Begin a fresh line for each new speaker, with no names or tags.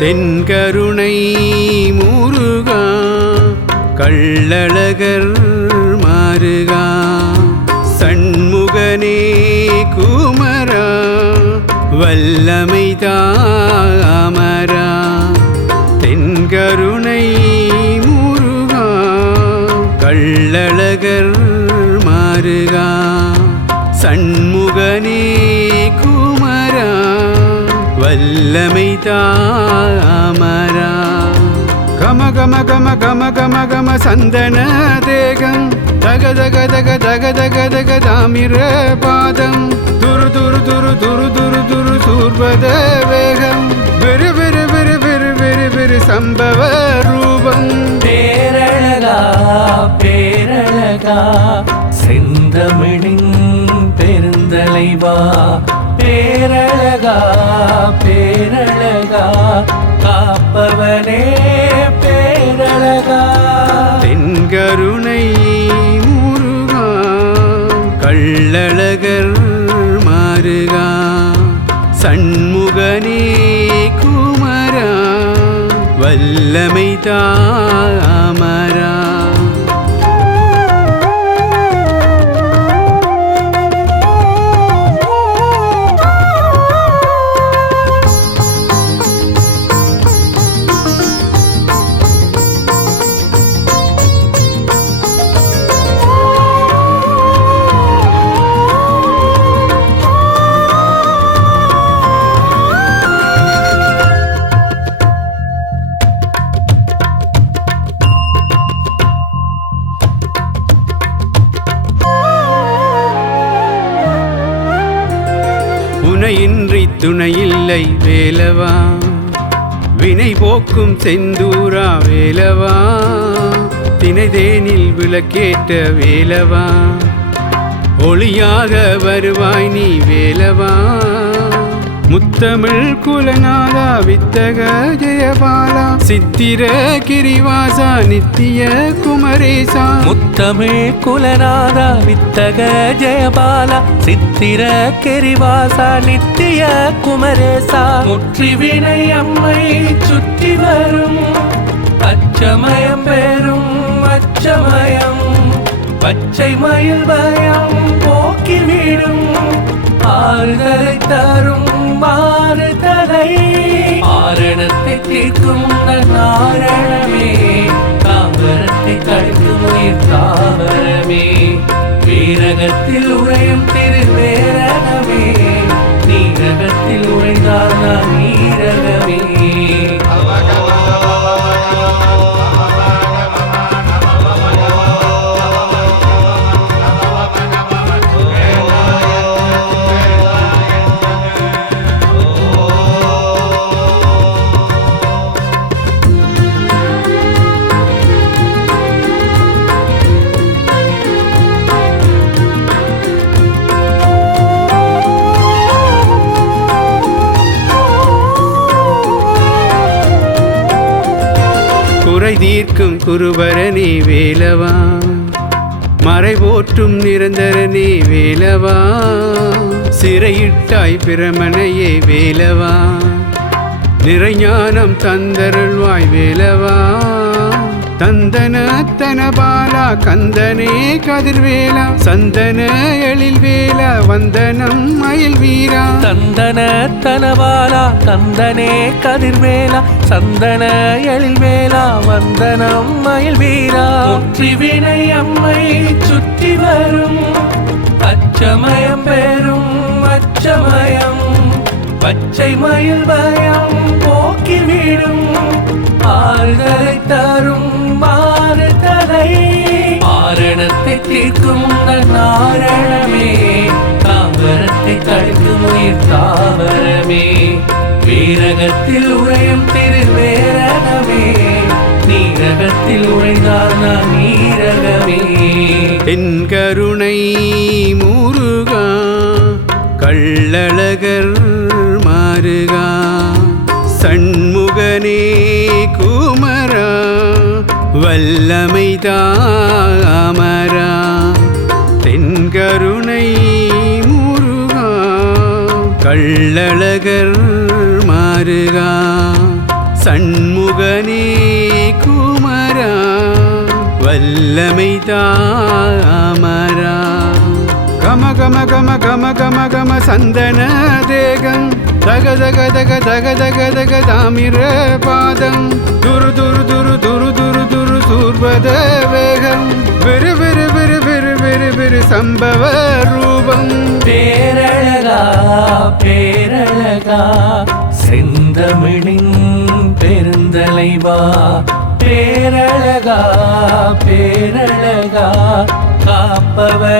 தென்கருணை முருகா கள்ளழகர் மாறுகா சண்முகனே குமரா வல்லமை தாமரா. தென்கருணை முருகா கள்ளழகர் மாறுகா சண்முகனே வல்லமை தாமரா. கம கம கம கம கம கம சந்தன தேகம். தக தக தக தக தக தக தாமிர பாதம். துரு துரு துரு துரு துரு துரு சூர்வத வேகம். விரு விரு விரு விரு விரு விரு சம்பவ ரூபம்.
பேரழகா பேரழகா செந்தமிழின் பெரு பெருந்தலைவா பேரழகா பேரழகா காப்பவனே பேரழகா.
தென்கருணை முருகா கள்ளழகர் மாறுகா சண்முகனே குமரா வல்லமை தாமரா உனையின்றி துணையில்லை வேலவா? வினை போக்கும் செந்தூரா வேலவா? தினைதேனில் விளக்கேற்ற வேலவா? ஒளியாக வருவாய் நீ வேலவா? முத்தமிழ் குலநாதா வித்தக ஜெயபாலா சித்திர கிரிவாசா நித்திய குமரேசா.
முத்தமிழ் குலநாதா வித்தக ஜெயபாலா சித்திர கெரிவாசா நித்திய குமரேசா. முற்றி வினை அம்மை சுற்றி வரும் அச்சமயம் பெறும் அச்சமயம். பச்சை மயில் பயம் போக்கிவிடும் ஆறுதலை தரும் மாறுதலை. ஆரணத்தை தீர்க்கும் நாரணமே. தாவரத்தை தடுக்கும் உயிர் தாவரமே வீரகத்தில் உரையும் திருவேற
குறை தீர்க்கும் குருபரனே வேலவா. மறை போற்றும் நிரந்தரனே வேலவா. சிறையிட்டாய் பிரமனையே வேலவா. நிறைஞானம் தந்தருள்வாய் வேலவா. தந்தன தனபாலா கந்தனே கதிர்வேலா. சந்தன எழில் வேலா வந்தனம் மயில் வீரா
தந்தன தனவாலா கந்தனே கதிர்வேலா. சந்தன எழில்வேலா வந்தனம் மயில் வீரா வினை அம்மை சுற்றி வரும். அச்சமயம் பெறும் அச்சமயம். பச்சை மயில் பயம் போக்கிவிடும் நாரணமே தாவரத்தை தடுத்து உயிர் தாவரமே. வீரகத்தில் உரையும் திருவேரகமே நீரகத்தில் உழைந்தார் நான் நீரகமே.
என் கருணை முருகா கள்ளழகர் மாறுகா சண்முகனே குமரா வல்லமை தாமரா. தென்கருணை முருகா கள்ளழகர் மாறுகா சண்முகனே குமரா வல்லமை தாமரா. கம கம கம கம கம கம சந்தன தேகம் தக தக தக தக தக தக தாமிர பாதம். துரு துரு துரு துரு துரு துரு சூர்வத வேகம். விரு விரு விரு விரு விரு சம்பவ ரூபம்.
பேரழகா பேரழகா செந்தமிழின் பெருந்தலைவா. பேரழகா பேரழகா காப்பவர்